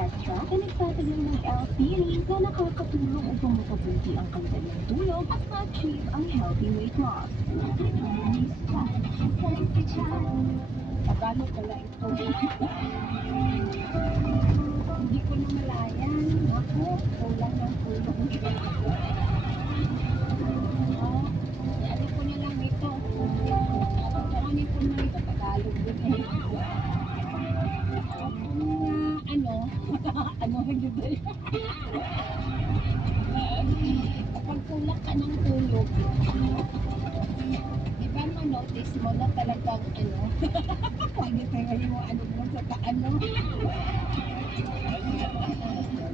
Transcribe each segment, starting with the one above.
Extra na nagtatagal ng L-theanine na nakakatulong upang mapabuti ang kalidad ng tulog at ma-achieve ang healthy weight loss. Tagalog pala ito. Hindi ko na malayan. Ako, kulang ng tulong. Ano ba yun? Kapag kulang ka ng tulog, di ba ma-notice mo na talagang ano, pwede tayo yung ano mo sa kaano.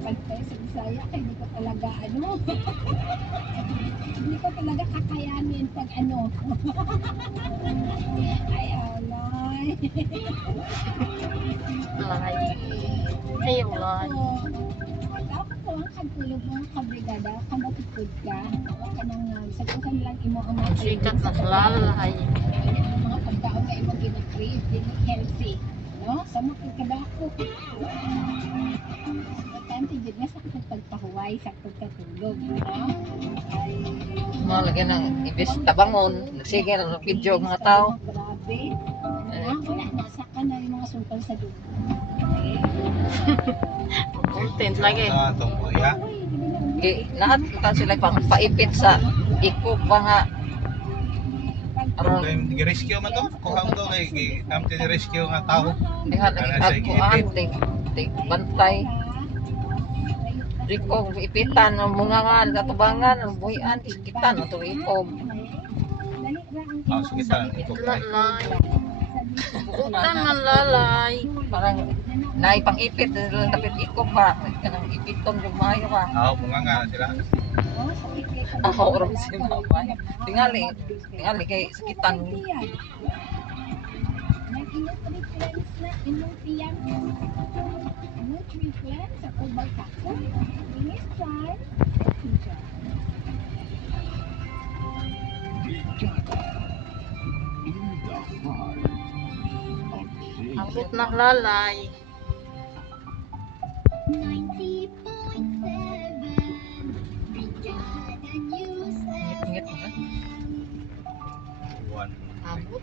Pantay sa Bisaya, hindi ko talaga ano, hindi ko talaga kakayanin pag ano. Ay, alay. Lay. Lay. Tapos kagtulog mo ang kabrigada, kamatipod ka, ka nang uh, sagutan lang imo ang mga sikat na lalay. Mga pagkaon na imo gina-crave, dili healthy. No? Sa mga pagkadako. Importante dyan nga sa pagpahuway, sa pagkatulog. No? Ay, Malagyan ng ibis tabangon. Sige, ng video mga tao. Grabe. Ano, wala, nasa ka na yung mga sumpal sa dulo. Content lagi. Sa itong kuya. Uy, hindi na- Kay lahat ka sila pang paipit sa ikop pa nga. Aron gi-rescue man to. Kung ang to kay gi- namti ni rescue nga tao. diha lagi agkuan ting ting bantay. Riko ipitan ang mga nga katubangan ang buhian iskitan ang tuikob. Ah, sige ta. Lalay. Bukan man lalay. Parang naay pang ipit lang tapit ikop ba kanang ipiton yung mayo ka. Ah, bunga nga sila. Ako ron si mama. Tingali tingali kay sakitan. Nag-nutriplans na inyong tiyan. Ambot ng lalay. Ingat-ingat mo ba? Ambot.